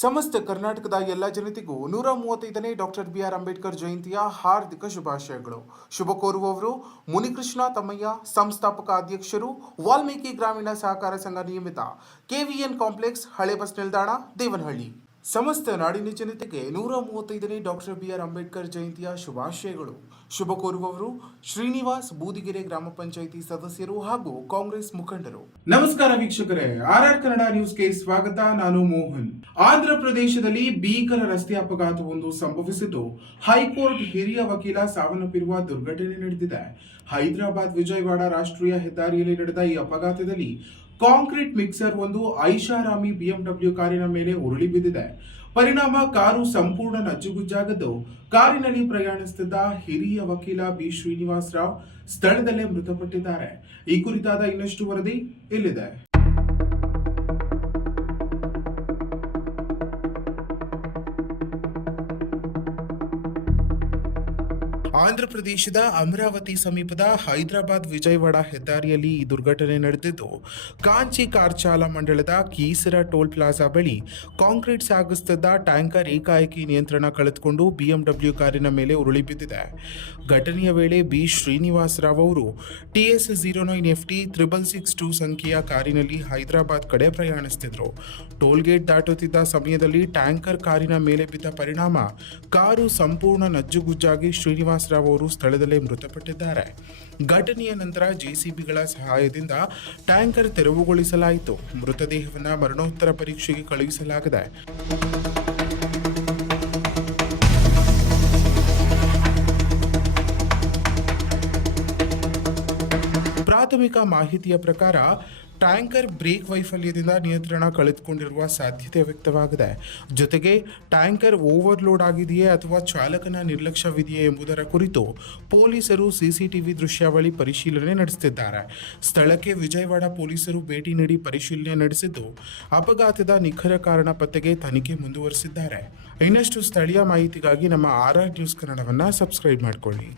ಸಮಸ್ತ ಕರ್ನಾಟಕದ ಎಲ್ಲ ಜನತೆಗೂ 135ನೇ ಡಾಕ್ಟರ್ ಬಿಆರ್ ಅಂಬೇಡ್ಕರ್ ಜಯಂತಿಯ ಹಾರ್ದಿಕ ಶುಭಾಶಯಗಳು. ಶುಭ ಕೋರುವವರು ಮುನಿಕೃಷ್ಣ ತಮ್ಮಯ್ಯ, ಸಂಸ್ಥಾಪಕ ಅಧ್ಯಕ್ಷರು, ವಾಲ್ಮೀಕಿ ಗ್ರಾಮೀಣ ಸಹಕಾರ ಸಂಘ ನಿಯಮಿತ, ಕೆವಿಎನ್ ಕಾಂಪ್ಲೆಕ್ಸ್, ಹಳೆ ಬಸ್ ನಿಲ್ದಾಣ, ದೇವನಹಳ್ಳಿ. ಸಮಸ್ತ ನಾಡಿನ ಜನತೆಗೆ 135ನೇ ಡಾಕ್ಟರ್ ಬಿಆರ್ ಅಂಬೇಡ್ಕರ್ ಜಯಂತಿಯ ಶುಭಾಶಯಗಳು. ಶುಭ ಕೋರುವವರು ಶ್ರೀನಿವಾಸ್, ಬೂದಿಗೆರೆ ಗ್ರಾಮ ಪಂಚಾಯಿತಿ ಸದಸ್ಯರು ಹಾಗೂ ಕಾಂಗ್ರೆಸ್ ಮುಖಂಡರು. ನಮಸ್ಕಾರ ವೀಕ್ಷಕರೇ, ಆರ್ಆರ್ ಕನ್ನಡ ನ್ಯೂಸ್ಗೆ ಸ್ವಾಗತ. ನಾನು ಮೋಹನ್. ಆಂಧ್ರ ಪ್ರದೇಶದಲ್ಲಿ ಭೀಕರ ರಸ್ತೆ ಅಪಘಾತವೊಂದು ಸಂಭವಿಸಿದ್ದು, ಹೈಕೋರ್ಟ್ ಹಿರಿಯ ವಕೀಲ ಸಾವನ್ನಪ್ಪಿರುವ ದುರ್ಘಟನೆ ನಡೆದಿದೆ. ಹೈದರಾಬಾದ್ ವಿಜಯವಾಡ ರಾಷ್ಟ್ರೀಯ ಹೆದ್ದಾರಿಯಲ್ಲಿ ನಡೆದ ಈ ಅಪಘಾತದಲ್ಲಿ ಕಾಂಕ್ರೀಟ್ ಮಿಕ್ಸರ್ ಒಂದು ಐಷಾರಾಮಿ ಬಿಎಂಡಬ್ಲ್ಯೂ ಕಾರಿನ ಮೇಲೆ ಉರುಳಿ ಬಿದ್ದಿದೆ. ಪರಿಣಾಮ ಕಾರು ಸಂಪೂರ್ಣ ನಜ್ಜುಗುಜ್ಜಾಗಿದ್ದು, ಕಾರಿನಲ್ಲಿ ಪ್ರಯಾಣಿಸುತ್ತಿದ್ದ ಹಿರಿಯ ವಕೀಲ ಬಿ ಶ್ರೀನಿವಾಸ್ ರಾವ್ ಸ್ಥಳದಲ್ಲೇ ಮೃತಪಟ್ಟಿದ್ದಾರೆ. ಈ ಕುರಿತಾದ ಇನ್ನಷ್ಟು ವರದಿ ಇಲ್ಲಿದೆ. ಆಂಧ್ರ ಪ್ರದೇಶದ ಅಮರಾವತಿ ಸಮೀಪದ ಹೈದರಾಬಾದ್ ವಿಜಯವಾಡ ಹೆದ್ದಾರಿಯಲ್ಲಿ ಈ ದುರ್ಘಟನೆ ನಡೆದಿದ್ದು, ಕಾಂಚಿ ಕಾರ್ಚಾಲ ಮಂಡಳದ ಕೀಸರ ಟೋಲ್ ಪ್ಲಾಜಾ ಬಳಿ ಕಾಂಕ್ರೀಟ್ ಸಾಗಿಸುತ್ತಿದ್ದ ಟ್ಯಾಂಕರ್ ಏಕಾಏಕಿ ನಿಯಂತ್ರಣ ಕಳೆದುಕೊಂಡು ಬಿಎಂಡಬ್ಲ್ಯೂ ಕಾರಿನ ಮೇಲೆ ಉರುಳಿ ಬಿದ್ದಿದೆ. ಘಟನೆಯ ವೇಳೆ ಬಿ ಶ್ರೀನಿವಾಸ್ ರಾವ್ ಅವರು TS 09FT 6662 ಸಂಖ್ಯೆಯ ಕಾರಿನಲ್ಲಿ ಹೈದರಾಬಾದ್ ಕಡೆ ಪ್ರಯಾಣಿಸುತ್ತಿದ್ದರು. ಟೋಲ್ಗೇಟ್ ದಾಟುತ್ತಿದ್ದ ಸಮಯದಲ್ಲಿ ಟ್ಯಾಂಕರ್ ಕಾರಿನ ಮೇಲೆ ಬಿದ್ದ ಪರಿಣಾಮ ಕಾರು ಸಂಪೂರ್ಣ ನಜ್ಜುಗುಜ್ಜಾಗಿ ಶ್ರೀನಿವಾಸ್ ರಾವ್ ಅವರು ಸ್ಥಳದಲ್ಲೇ ಮೃತಪಟ್ಟಿದ್ದಾರೆ. ಘಟನೆಯ ನಂತರ ಜೆಸಿಬಿಗಳ ಸಹಾಯದಿಂದ ಟ್ಯಾಂಕರ್ ತೆರವುಗೊಳಿಸಲಾಯಿತು. ಮೃತದೇಹವನ್ನು ಮರಣೋತ್ತರ ಪರೀಕ್ಷೆಗೆ ಕಳುಹಿಸಲಾಗಿದೆ. ಪ್ರಾಥಮಿಕ ಮಾಹಿತಿಯ ಪ್ರಕಾರ ಟ್ಯಾಂಕರ್ ಬ್ರೇಕ್ ವೈಫಲ್ಯದಿಂದ ನಿಯಂತ್ರಣ ಕಳೆದುಕೊಂಡಿರುವ ಸಾಧ್ಯತೆ ವ್ಯಕ್ತವಾಗಿದೆ. ಜೊತೆಗೆ ಟ್ಯಾಂಕರ್ ಓವರ್ಲೋಡ್ ಆಗಿದೆಯೇ ಅಥವಾ ಚಾಲಕನ ನಿರ್ಲಕ್ಷ್ಯವಿದೆಯೇ ಎಂಬುದರ ಕುರಿತು ಪೊಲೀಸರು ಸಿಸಿಟಿವಿ ದೃಶ್ಯಾವಳಿ ಪರಿಶೀಲನೆ ನಡೆಸುತ್ತಿದ್ದಾರೆ. ಸ್ಥಳಕ್ಕೆ ವಿಜಯವಾಡ ಪೊಲೀಸರು ಭೇಟಿ ನೀಡಿ ಪರಿಶೀಲನೆ ನಡೆಸಿದ್ದು, ಅಪಘಾತದ ನಿಖರ ಕಾರಣ ಪತ್ತೆಗೆ ತನಿಖೆ ಮುಂದುವರೆಸಿದ್ದಾರೆ. ಇನ್ನಷ್ಟು ಸ್ಥಳೀಯ ಮಾಹಿತಿಗಾಗಿ ನಮ್ಮ RR ನ್ಯೂಸ್ ಕನ್ನಡವನ್ನು ಸಬ್ಸ್ಕ್ರೈಬ್ ಮಾಡಿಕೊಳ್ಳಿ.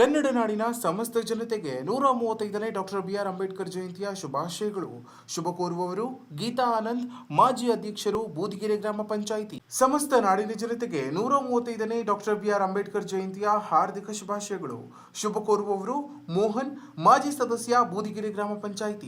ಕನ್ನಡ ನಾಡಿನ ಸಮಸ್ತ ಜನತೆಗೆ 135ನೇ ಡಾಕ್ಟರ್ ಬಿಆರ್ ಅಂಬೇಡ್ಕರ್ ಜಯಂತಿಯ ಶುಭಾಶಯಗಳು. ಶುಭ ಕೋರುವವರು ಗೀತಾ ಆನಂದ್, ಮಾಜಿ ಅಧ್ಯಕ್ಷರು, ಬೂದಿಗೆರೆ ಗ್ರಾಮ ಪಂಚಾಯಿತಿ. ಸಮಸ್ತ ನಾಡಿನ ಜನತೆಗೆ 135ನೇ ಡಾಕ್ಟರ್ ಬಿಆರ್ ಅಂಬೇಡ್ಕರ್ ಜಯಂತಿಯ ಹಾರ್ದಿಕ ಶುಭಾಶಯಗಳು. ಶುಭ ಕೋರುವವರು ಮೋಹನ್, ಮಾಜಿ ಸದಸ್ಯ, ಬೂದಿಗೆರೆ ಗ್ರಾಮ ಪಂಚಾಯಿತಿ.